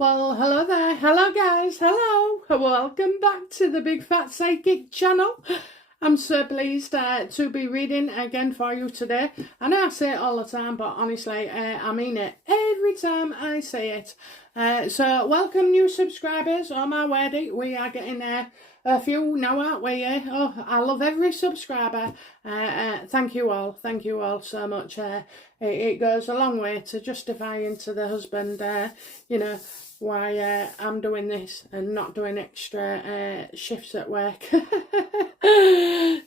Well, hello there. Hello, guys. Hello. Welcome back to the Big Fat Psychic channel. I'm so pleased to be reading again for you today. I know I say it all the time, but honestly, I mean it every time I say it. So, welcome new subscribers on my way. We are getting a few now, aren't we? Oh, I love every subscriber. Thank you all. Thank you all so much. It goes a long way to justifying to the husband, you know, why I'm doing this and not doing extra shifts at work.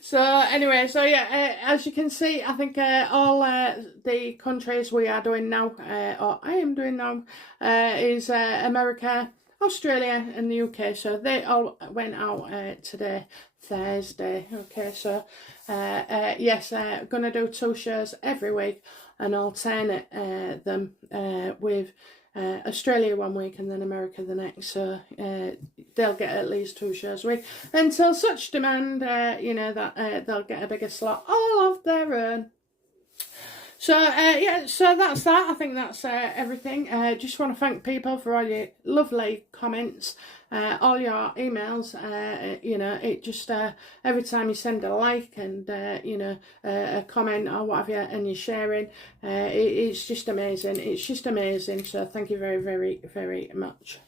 So anyway, so yeah, as you can see, I think all the countries we are doing now, or I am doing now, is America, Australia and the UK. So they all went out today, Thursday. Okay, so yes, gonna do 2 shows every week and alternate them with Australia 1 week and then America the next, so they'll get at least 2 shows a week until such demand, you know, that they'll get a bigger slot all of their own. So yeah, so that's that. I think that's everything. Just want to thank people for all your lovely comments, all your emails. You know, it just every time you send a like and you know, a comment or whatever, and you're sharing, it's just amazing. It's just amazing. So thank you very, very, very much.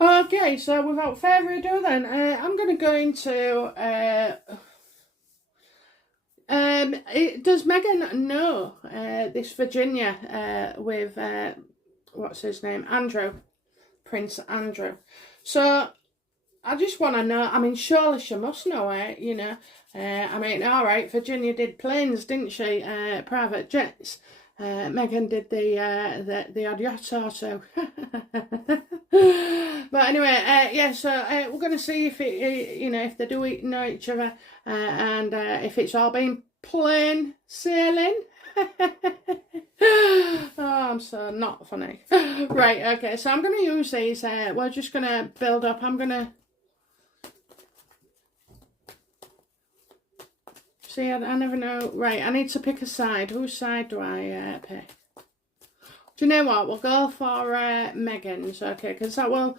Okay, so without further ado, then I'm going to go into. Does Meghan know this Virginia with what's his name, Andrew, Prince Andrew? So I just want to know. I mean, surely she must know it, you know. I mean, all right, Virginia did planes, didn't she? Private jets. Meghan did the odd yacht or two. But anyway, yeah, so we're going to see if it, you know, if they do know each other, and if it's all been plain sailing. Oh, I'm so not funny. Right, okay, so I'm going to use these. We're just going to build up. I'm going to see, I never know. Right, I need to pick a side. Whose side do I pick? Do you know what? We'll go for Meghan's, okay, because that will,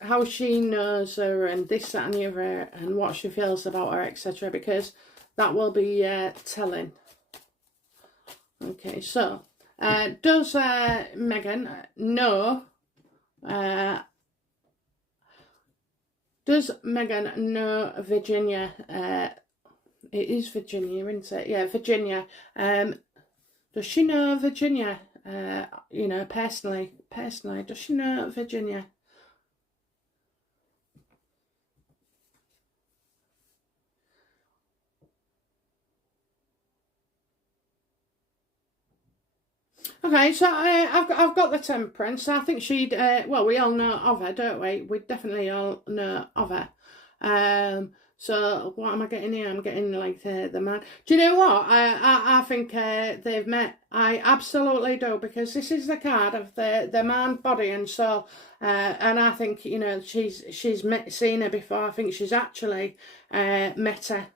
how she knows her and this, that and the other, and what she feels about her, etc., because that will be telling. Okay, so does Meghan know, does Meghan know Virginia? It is Virginia, isn't it? Yeah, Virginia. Does she know Virginia? You know, personally, does she know Virginia? Okay, so I've got the Temperance. I think she'd. Well, we all know of her, don't we? We definitely all know of her. So what am I getting here? I'm getting like the man. Do you know what? I think they've met. I absolutely do, because this is the card of the man, body and soul. And I think, you know, she's seen her before. I think she's actually met her.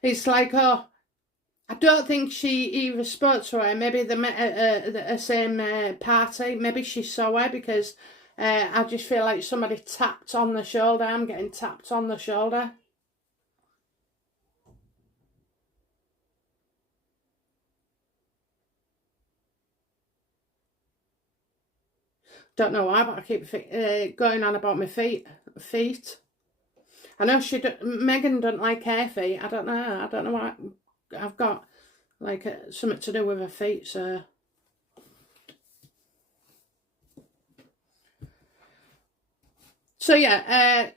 It's like, oh, I don't think she even spoke to her. Maybe they met at the same party. Maybe she saw her, because I just feel like somebody tapped on the shoulder. I'm getting tapped on the shoulder. Don't know why, but I keep going on about my feet. I know Meghan doesn't like her feet. I don't know why. I've got like something to do with her feet, so. So yeah,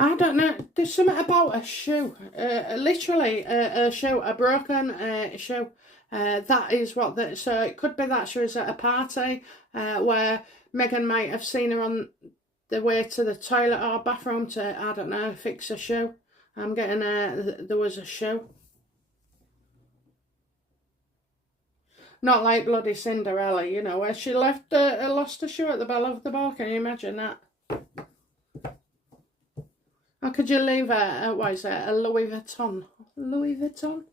I don't know. There's something about a shoe. Literally a shoe, a broken shoe. That is what the. So it could be that she was at a party where Meghan might have seen her on the way to the toilet or bathroom to, I don't know, fix a shoe. I'm getting there was a shoe. Not like bloody Cinderella, you know, where she lost a shoe at the bottom of the ball. Can you imagine that? How could you leave what is it, a Louis Vuitton? Louis Vuitton?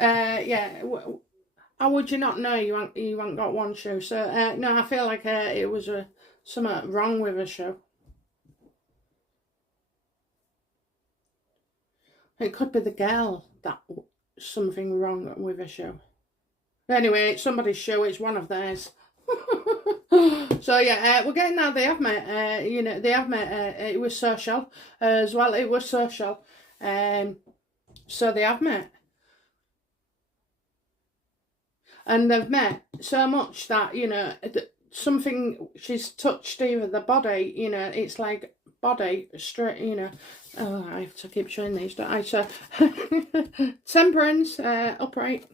Yeah. How would you not know you haven't got one shoe? So, no, I feel like it was something wrong with a shoe. It could be the girl that something wrong with a shoe. Anyway, it's somebody's shoe. It's one of theirs. So yeah, we're getting there. They have met. They have met. It was social as well. It was social. So they have met, and they've met so much that something she's touched either the body. It's like body straight. Oh, I have to keep showing these, don't I? So temperance, upright.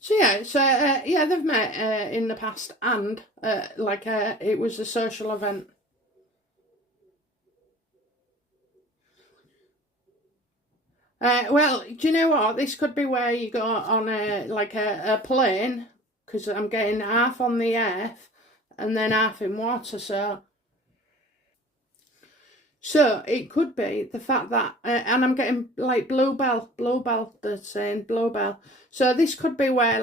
So yeah, they've met in the past, and it was a social event. Well, do you know what? This could be where you go on a plane, because I'm getting half on the earth and then half in water. So it could be the fact that, and I'm getting like bluebell. They're saying bluebell. So this could be where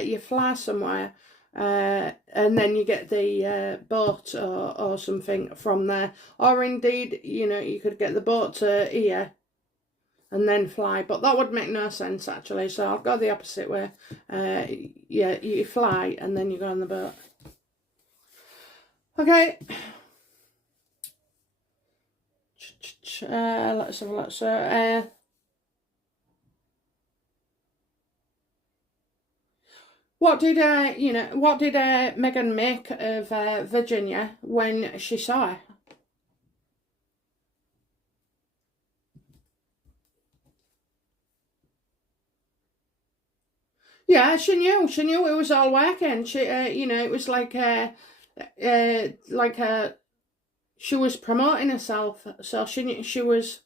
you fly somewhere, and then you get the boat or something from there, or indeed, you could get the boat to here and then fly. But that would make no sense actually. So I'll go the opposite way. Yeah, you fly and then you go on the boat. Okay. Let's have a look. So, what did Meghan make of Virginia when she saw her? Yeah, she knew it was all working. She, it was she was promoting herself, so she was.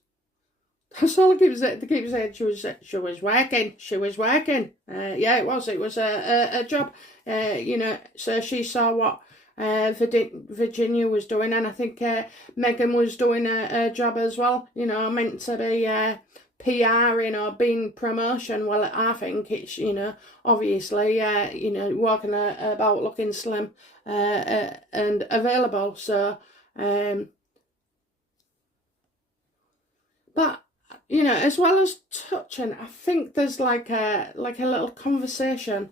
That's all I keep saying. They keep saying she was working. She was working. Yeah, it was. It was a job. So she saw what Virginia was doing, and I think Meghan was doing a job as well. Meant to be PRing or being promotion. Well, I think it's obviously walking about looking slim and available. So. But as well as touching, I think there's like a little conversation.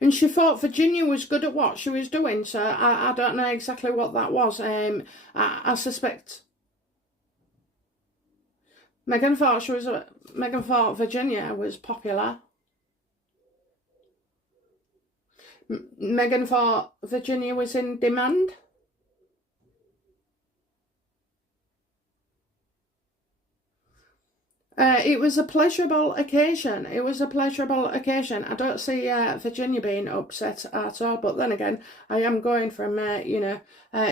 And she thought Virginia was good at what she was doing, so I don't know exactly what that was. I suspect Meghan thought Virginia was popular. Meghan thought Virginia was in demand. It was a pleasurable occasion. It was a pleasurable occasion. I don't see Virginia being upset at all. But then again, I am going from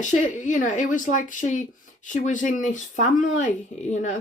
she it was like she was in this family.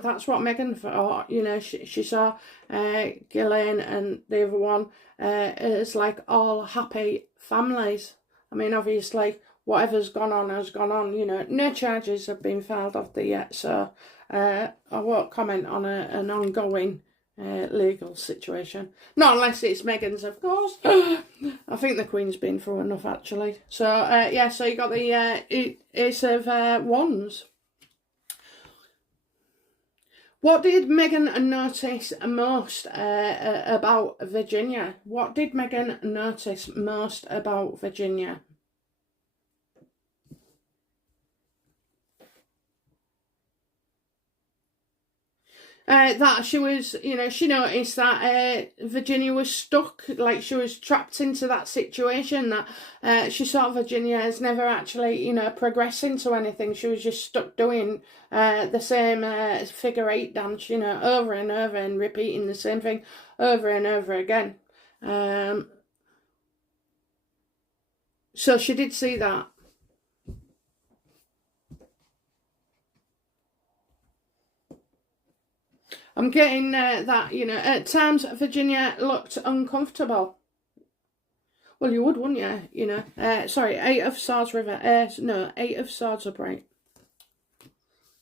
That's what Meghan thought. She saw Ghislaine and the other one as like all happy families. I mean, obviously, whatever's gone on has gone on. No charges have been filed of the yet, so. I won't comment on an ongoing legal situation. Not unless it's Meghan's, of course. I think the Queen's been through enough, actually. So, yeah, so you got the Ace of Wands. What did Meghan notice most about Virginia? What did Meghan notice most about Virginia? That she was, she noticed that Virginia was stuck, like she was trapped into that situation, that she saw Virginia as never actually, progressing to anything. She was just stuck doing the same figure eight dance, over and over and repeating the same thing over and over again. So she did see that. I'm getting that, you know, at times Virginia looked uncomfortable. Well, you would, wouldn't you? You know, sorry, 8 of Swords River. No, 8 of Swords upright.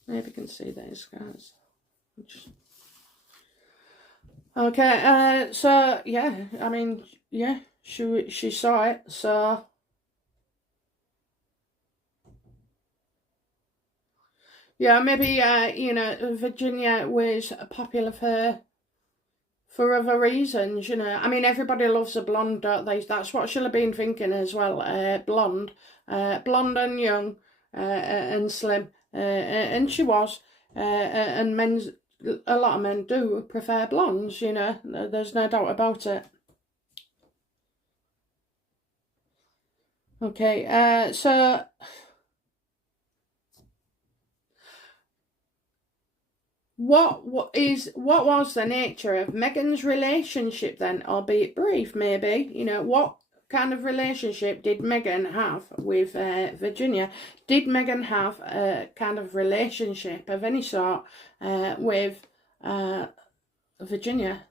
Maybe you can see these guys. Okay, so yeah, I mean, yeah, she saw it, so yeah, maybe you know, Virginia was popular for other reasons, you know. I mean, everybody loves a blonde, don't they? That's what she'll have been thinking as well. Blonde, blonde and young, and slim, and she was. And a lot of men do prefer blondes, you know. There's no doubt about it. Okay, so what was the nature of Meghan's relationship then, albeit brief, maybe? You know, what kind of relationship did Meghan have with Virginia? Did Meghan have a kind of relationship of any sort with Virginia?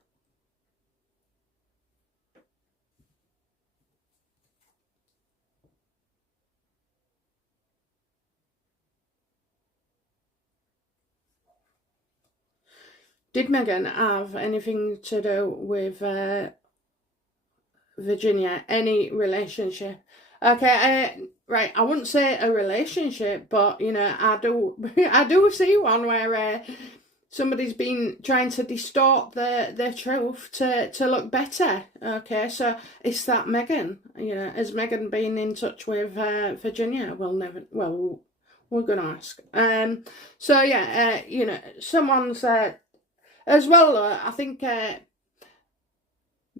Did Meghan have anything to do with Virginia? Any relationship? Okay, right. I wouldn't say a relationship, but you know, I do, I do see one where somebody's been trying to distort the truth to look better. Okay, so is that Meghan? You know, has Meghan been in touch with Virginia? We'll never. Well, we're gonna ask. So yeah, you know, someone's as well. I think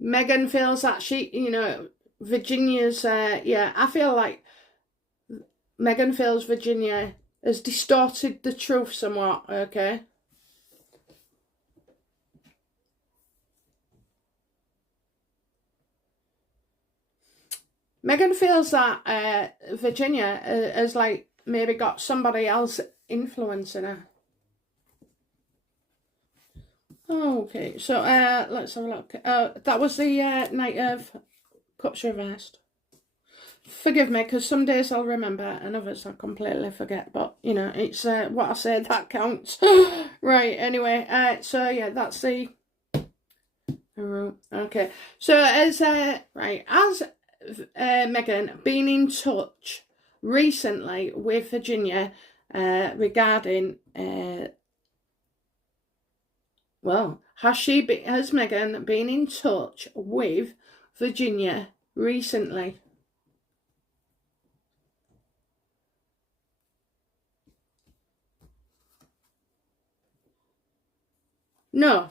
Meghan feels that she, you know, Virginia's. Yeah, I feel like Meghan feels Virginia has distorted the truth somewhat. Okay. Meghan feels that Virginia has like maybe got somebody else influencing her. Okay, so let's have a look. That was the Knight of Cups reversed. Forgive me, because some days I'll remember and others I completely forget. But, you know, it's what I say that counts. Right, anyway, so yeah, that's the... Okay, so as, right, as Meghan been in touch recently with Virginia regarding... well, has Meghan been in touch with Virginia recently? No.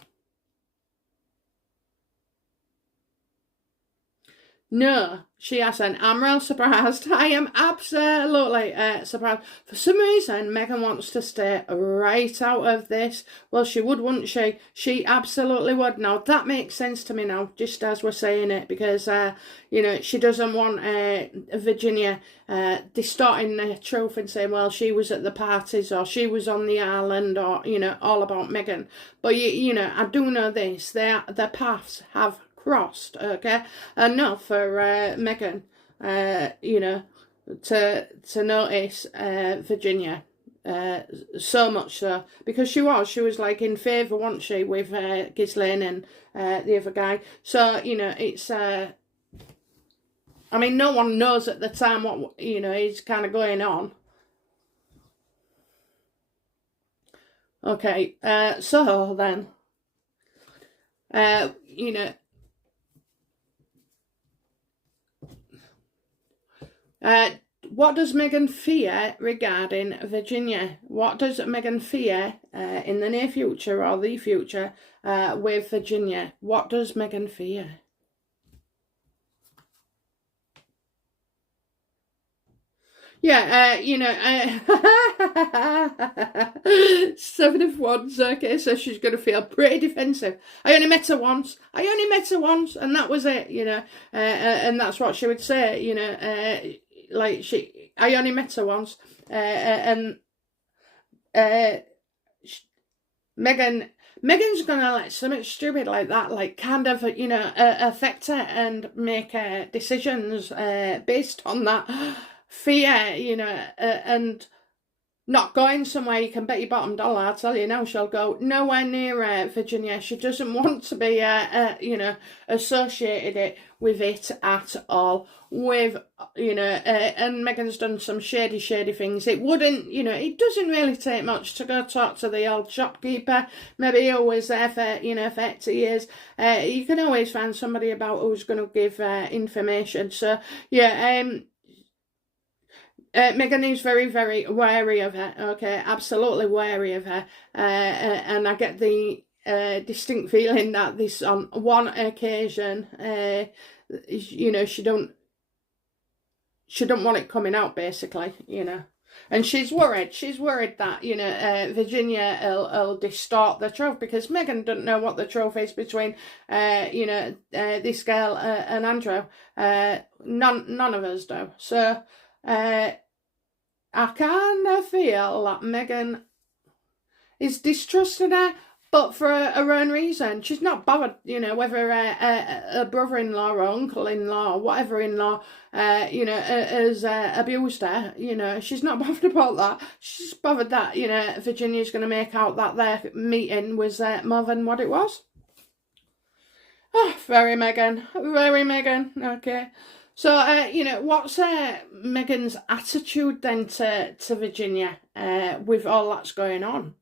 No, she hasn't. I'm real surprised. I am absolutely surprised. For some reason, Meghan wants to stay right out of this. Well, she would, wouldn't she? She absolutely would. Now, that makes sense to me now, just as we're saying it, because, you know, she doesn't want Virginia distorting the truth and saying, well, she was at the parties or she was on the island or, you know, all about Meghan. But, you know, I do know this. Their paths have crossed, okay, enough for Meghan, you know, to notice Virginia, so much so, because she was like in favour, wasn't she, with Ghislaine and the other guy. So, you know, it's I mean, no one knows at the time what, you know, is kind of going on. Okay, so then, you know, what does Meghan fear regarding Virginia? What does Meghan fear in the near future or the future with Virginia? What does Meghan fear? Yeah, you know, 7 of Wands, okay, so she's going to feel pretty defensive. I only met her once, and that was it, you know, and that's what she would say, you know, like, I only met her once, and Meghan Meghan's gonna let something stupid like that, like kind of, you know, affect her and make decisions based on that fear, you know, and not going somewhere. You can bet your bottom dollar, I'll tell you now, she'll go nowhere near Virginia. She doesn't want to be, you know, associated with it at all. With, you know, and Meghan's done some shady things. It wouldn't, you know, it doesn't really take much to go talk to the old shopkeeper. Maybe he was there for, you know, 30 years. You can always find somebody about who's going to give information. So, yeah, Meghan is very, very wary of her, okay, absolutely wary of her, and I get the distinct feeling that this, on one occasion, you know, she don't want it coming out, basically, you know. And she's worried that, you know, Virginia will distort the truth, because Meghan doesn't know what the truth is between, you know, this girl and Andrew. None of us do. So, I kind of feel that Meghan is distrusting her, but for her own reason. She's not bothered, you know, whether a brother-in-law or uncle-in-law or whatever in-law, you know, has abused her. You know, she's not bothered about that. She's bothered that, you know, Virginia's going to make out that their meeting was more than what it was. Oh, very Meghan. Okay. So, you know, what's Meghan's attitude then to Virginia with all that's going on?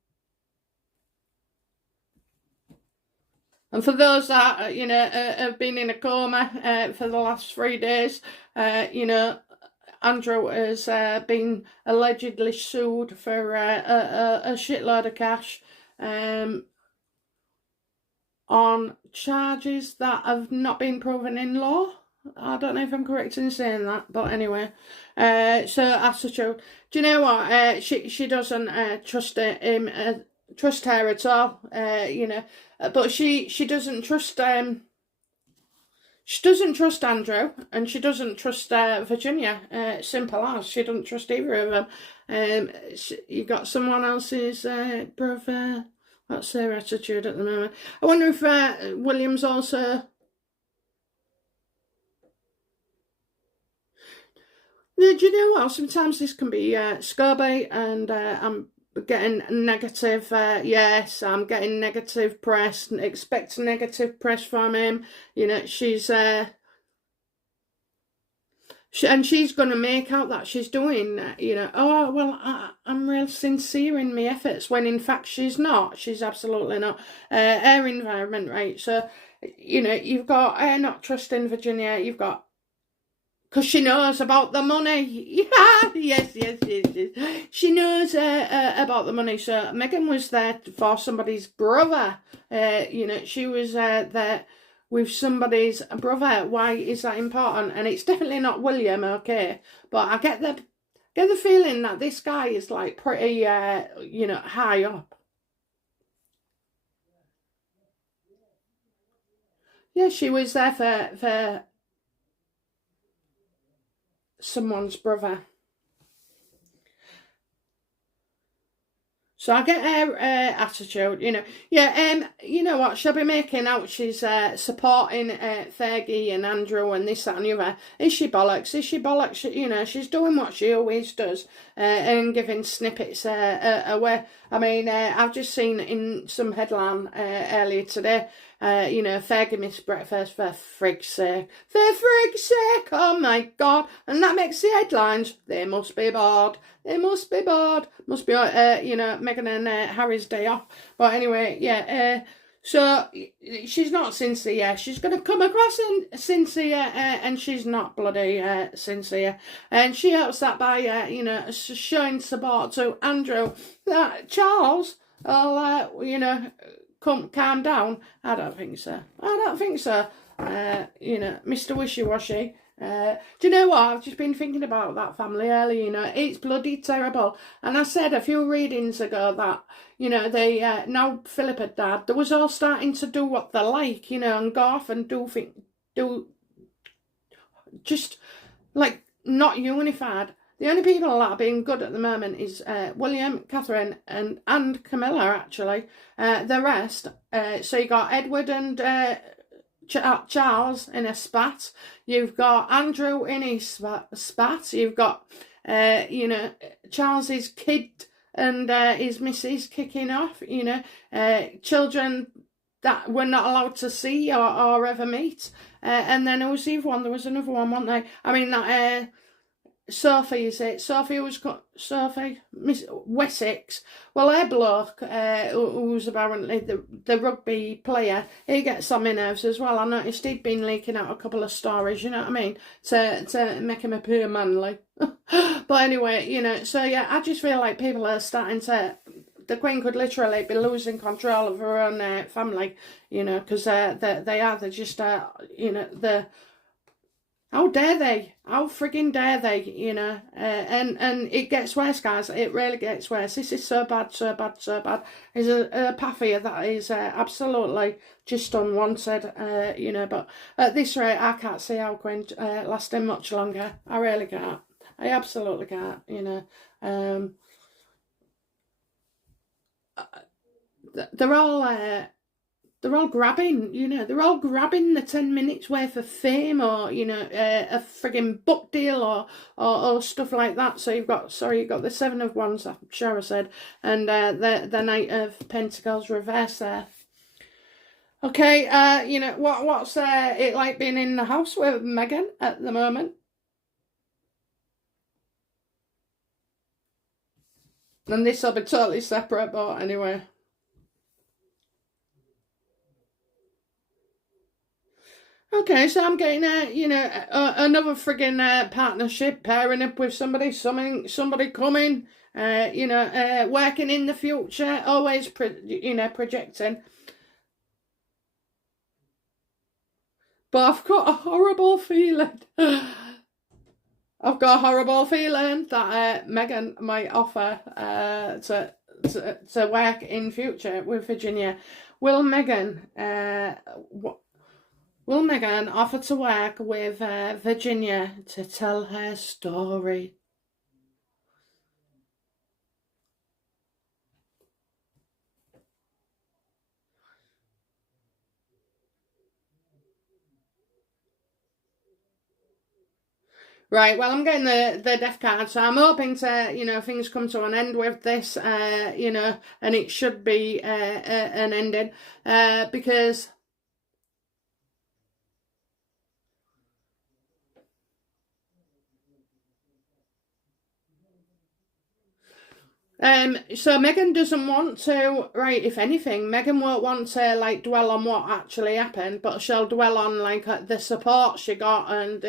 And for those that, you know, have been in a coma for the last 3 days, you know, Andrew has been allegedly sued for a shitload of cash on charges that have not been proven in law. I don't know if I'm correct in saying that, but anyway. So attitude. Do you know what? She doesn't trust him, trust her at all. You know, but she doesn't trust she doesn't trust Andrew, and she doesn't trust Virginia. Simple as. She doesn't trust either of them. You got someone else's brother. That's their attitude at the moment. I wonder if William's also. Do you know what? Sometimes this can be scabby, and I'm getting negative. Yes, I'm getting negative press. Expect negative press from him. You know, she's and she's going to make out that she's doing, you know, oh, well, I'm real sincere in my efforts, when in fact she's not. She's absolutely not. Her environment, right? So, you know, you've got her not trusting Virginia. You've got, because she knows about the money. Yeah, yes. She knows about the money. So Meghan was there for somebody's brother. You know, she was there with somebody's brother. Why is that important? And it's definitely not William, okay? But I get the feeling that this guy is like pretty, you know, high up. Yeah, she was there for someone's brother. So I get her attitude, you know. Yeah, you know what? She'll be making out she's supporting Fergie and Andrew and this, that and the other. Is she bollocks? You know, she's doing what she always does and giving snippets away. I mean, I've just seen in some headline earlier today, you know, Fergie missed breakfast for frig's sake. For frig's sake, oh my God. And that makes the headlines. They must be bored. Must be, you know, Meghan and Harry's day off. But anyway, yeah, so she's not sincere. She's going to come across sincere, and she's not bloody sincere. And she helps that by, you know, showing support to Andrew. Charles will, you know, calm down. I don't think so. You know, Mr. Wishy-Washy. Do you know what? I've just been thinking about that family earlier, you know, it's bloody terrible. And I said a few readings ago that, you know, they, now Philip had died, they was all starting to do what they like, you know, and go off and do just, like, not unified. the only people that have been good at the moment is William, Catherine, and Camilla, actually. The rest, so you got Edward and Charles in a spat. You've got Andrew in his spat. You've got, Charles's kid and his missus kicking off. Children that we're not allowed to see or ever meet. And then who was the other one? There was another one, wasn't there? I mean, that Sophie, is it? Sophie, Miss Wessex. Well, her bloke, who's apparently the rugby player, he gets on my nerves as well. I noticed he'd been leaking out a couple of stories, you know what I mean, to make him appear manly. But anyway, so yeah, I just feel like people are starting to... The Queen could literally be losing control of her own family, because they're just, the... How dare they? How frigging dare they, and it gets worse, guys. It really gets worse. This is so bad, so bad, so bad. There's a path here that is absolutely just unwanted, but at this rate, I can't see how Queen lasting much longer. I really can't. I absolutely can't, They're all grabbing, they're all grabbing the 10 minutes worth of fame or, a frigging book deal or stuff like that. So you've got the Seven of Wands, I'm sure I said, and the Knight of Pentacles reverse there. Okay, what's it like being in the house with Meghan at the moment? And this will be totally separate, but anyway. Okay, so I'm getting another friggin' partnership, pairing up with somebody coming, working in the future, always projecting. But I've got a horrible feeling. I've got a horrible feeling that Meghan might offer to work in future with Virginia. Will Meghan offer to work with Virginia to tell her story? Right, well, I'm getting the death card, so I'm hoping to, things come to an end with this, and it should be an ending, because... So Meghan doesn't want to, right, if anything, Meghan won't want to, dwell on what actually happened, but she'll dwell on, the support she got and,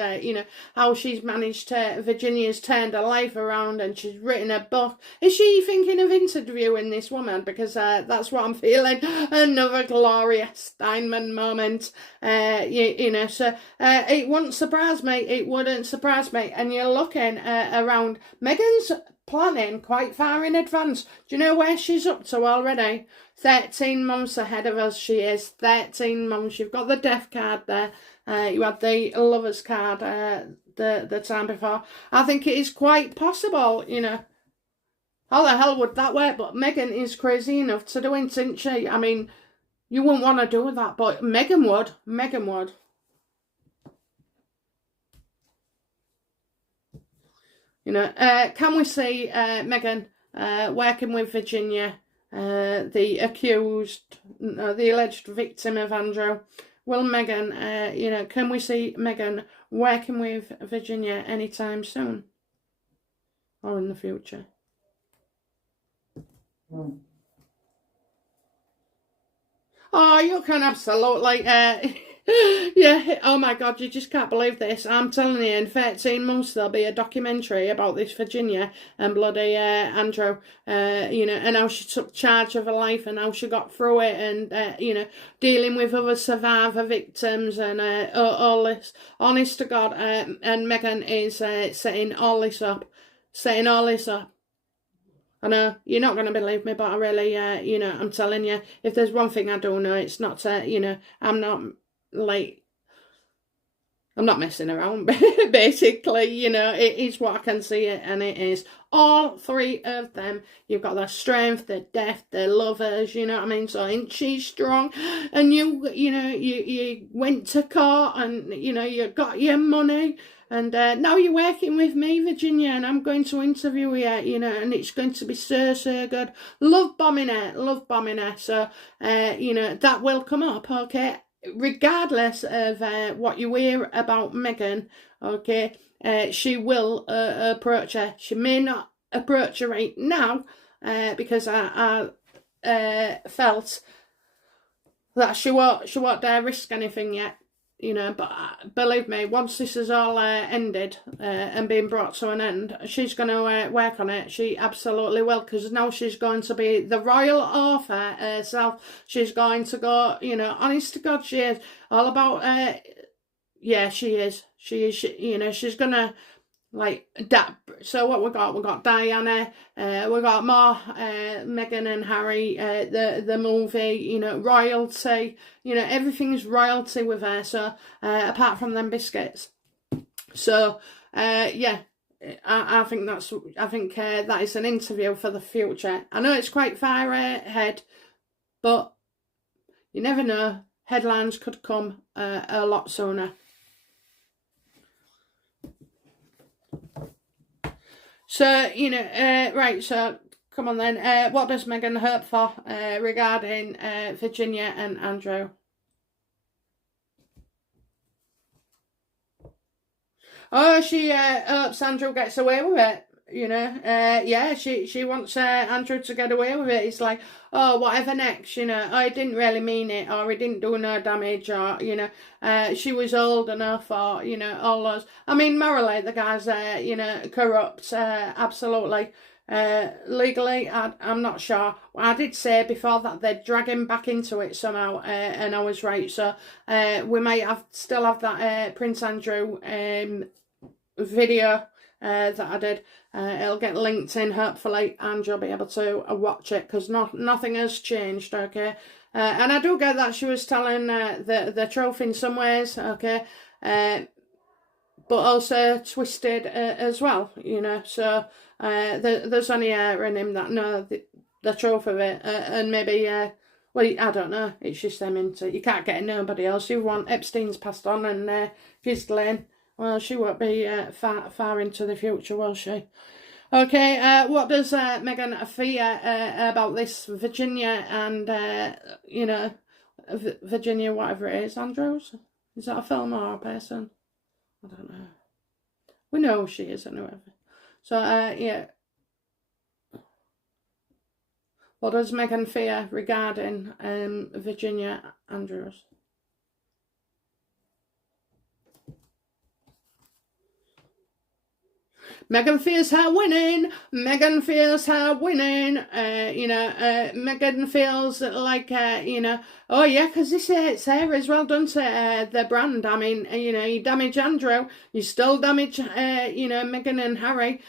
how she's managed to, Virginia's turned her life around and she's written a book. Is she thinking of interviewing this woman? Because that's what I'm feeling. Another Gloria Steinem moment. So it wouldn't surprise me. It wouldn't surprise me. And you're looking around Meghan's planning quite far in advance. Do you know where she's up to already? 13 months ahead of us she is. 13 months. You've got the death card there. You had the lover's card the time before. I think it is quite possible, How the hell would that work? But Meghan is crazy enough to do it, isn't she? I mean, you wouldn't want to do that, but Meghan would. Meghan would. Can we see Meghan working with Virginia, the accused, the alleged victim of Andrew? Will Meghan, can we see Meghan working with Virginia anytime soon? Or in the future? Oh, you can absolutely... yeah, oh my God, you just can't believe this. I'm telling you, in 13 months there'll be a documentary about this Virginia and bloody Andrew, and how she took charge of her life and how she got through it and, dealing with other survivor victims and all this. Honest to God, and Meghan is setting all this up. I know, you're not going to believe me, but I really, I'm telling you, if there's one thing I do know, it's not to, I'm not... I'm not messing around, basically, you know, it is what I can see it, and it is. All three of them, you've got their strength, their depth, their lovers, you know what I mean? So ain't she strong? And you know, you went to court and, you know, you got your money, and now you're working with me, Virginia, and I'm going to interview you, you know, and it's going to be so, so good. Love bombing her, love bombing her. So, you know, that will come up, okay? Regardless of what you hear about Meghan, okay, she will approach her. She may not approach her right now because I felt that she won't dare risk anything yet, you know, but believe me, once this is all ended and being brought to an end, she's going to work on it. She absolutely will, because now she's going to be the royal author herself. She's going to go, you know, honest to God, she is all about, yeah, she is, you know, she's going to, like that. So what we got Diana, we got more Meghan and Harry, the movie, you know, royalty, you know, everything's royalty with her. So apart from them biscuits. So yeah, I think that is an interview for the future. I know it's quite far ahead, but you never know. Headlines could come a lot sooner. So, you know, right, so come on then. What does Meghan hope for regarding Virginia and Andrew? Oh, she hopes Andrew gets away with it. You know, yeah, she wants Andrew to get away with it. It's like, oh, whatever next, you know, oh, he didn't really mean it, or he didn't do no damage, or, you know, she was old enough, or, you know, all those. I mean, morally, the guy's, you know, corrupt, absolutely. Legally, I'm not sure. I did say before that they'd drag him back into it somehow, and I was right. So, we might still have that Prince Andrew video that I did. It'll get linked in hopefully, and you'll be able to watch it, because nothing has changed, okay? And I do get that she was telling the truth in some ways, okay? But also twisted as well, you know? So there's only her and him that know the truth of it, and maybe, well, I don't know, it's just them, into it. You can't get nobody else. You want Epstein's passed on, and Ghislaine, well, she won't be far into the future, will she? Okay, what does Meghan fear about this Virginia and, you know, Virginia, whatever it is, Andrews? Is that a film or a person? I don't know. We know who she is and whoever. So, yeah. What does Meghan fear regarding Virginia Andrews? Meghan fears her winning. Meghan fears her winning. You know, Meghan feels like, you know, oh yeah, because this it's her as well, doesn't it? The brand. I mean, you know, you damage Andrew, you still damage, you know, Meghan and Harry.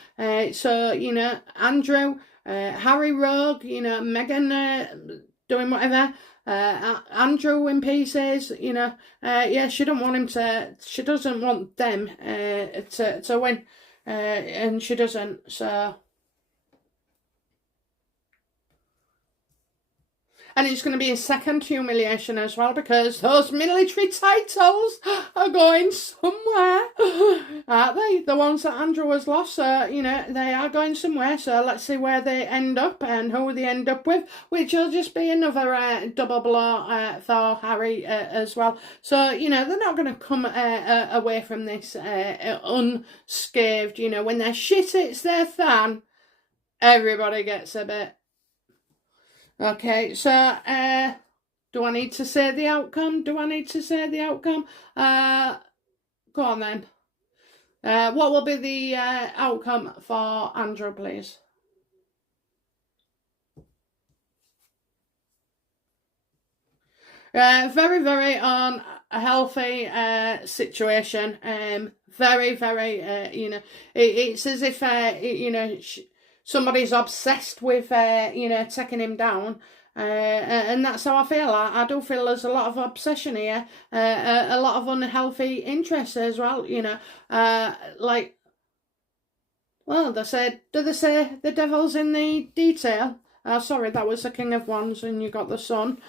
So, you know, Andrew, Harry rogue, you know, Meghan doing whatever. Andrew in pieces, you know. Yeah, she doesn't want them to win. And she doesn't, so. And it's going to be a second humiliation as well, because those military titles are going somewhere, aren't they? The ones that Andrew has lost, you know, they are going somewhere. So let's see where they end up and who they end up with, which will just be another double blow for Harry as well. So, you know, they're not going to come away from this unscathed. You know, when their shit hits their fan, everybody gets a bit. Okay, so, do I need to say the outcome? Go on then. What will be the outcome for Andrew, please? Very, very a healthy situation. Very, very, you know, it's as if, you know, somebody's obsessed with, you know, taking him down, And that's how I feel. I do feel there's a lot of obsession here, a lot of unhealthy interest as well, you know. Like, well, do they say the devil's in the detail? Sorry, that was the King of Wands, and you got the Sun.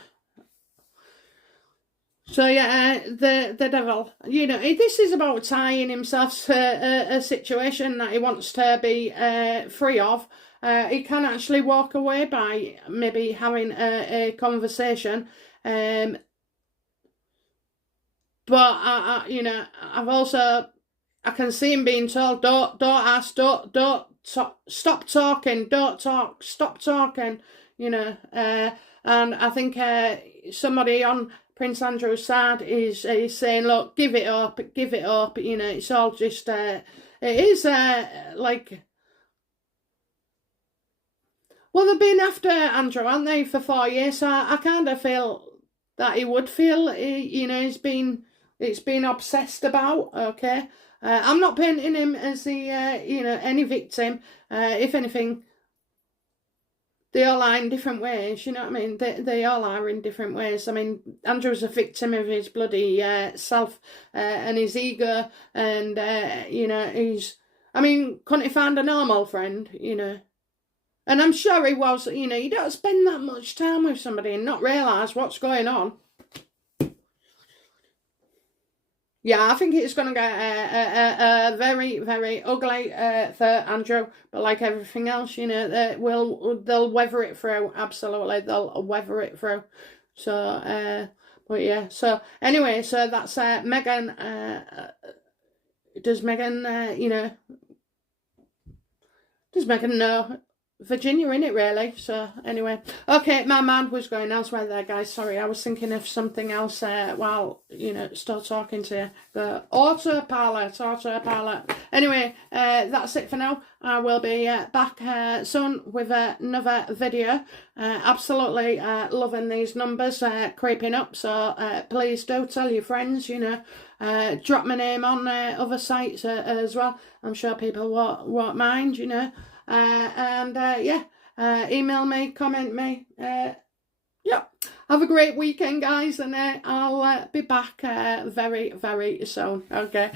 So yeah, the devil, you know, this is about tying himself to a situation that he wants to be free of. He can actually walk away by maybe having a conversation, but you know, I can see him being told, don't ask, don't stop talking, don't talk, stop talking, you know, and I think somebody on Prince Andrew's side is saying, look, give it up, you know, it's all just, it is like, well, they've been after Andrew, haven't they, for 4 years, so I kind of feel that he would feel, you know, it's been obsessed about, okay? I'm not painting him as the, you know, any victim. If anything, they all are in different ways, you know what I mean? They all are in different ways. I mean, Andrew's a victim of his bloody self and his ego, and, you know, I mean, couldn't he find a normal friend, you know? And I'm sure he was, you know, you don't spend that much time with somebody and not realise what's going on. Yeah, I think it's going to get very, very ugly for Andrew. But like everything else, you know, they'll weather it through. Absolutely, they'll weather it through. So, but yeah. So anyway, so that's Meghan. Does Meghan, you know, does Meghan know Virginia in it really? So anyway, okay, my mind was going elsewhere there, guys. Sorry, I was thinking of something else while, you know, still talking to you. The autopilot. Anyway, that's it for now. I will be back soon with another video. Absolutely loving these numbers creeping up, so please do tell your friends, you know, drop my name on other sites as well. I'm sure people won't mind, you know. And yeah, email me, comment me. Yeah, have a great weekend, guys, and I'll be back very, very soon. Okay,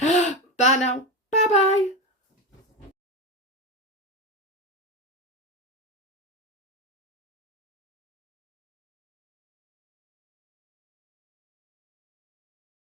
bye now. Bye bye.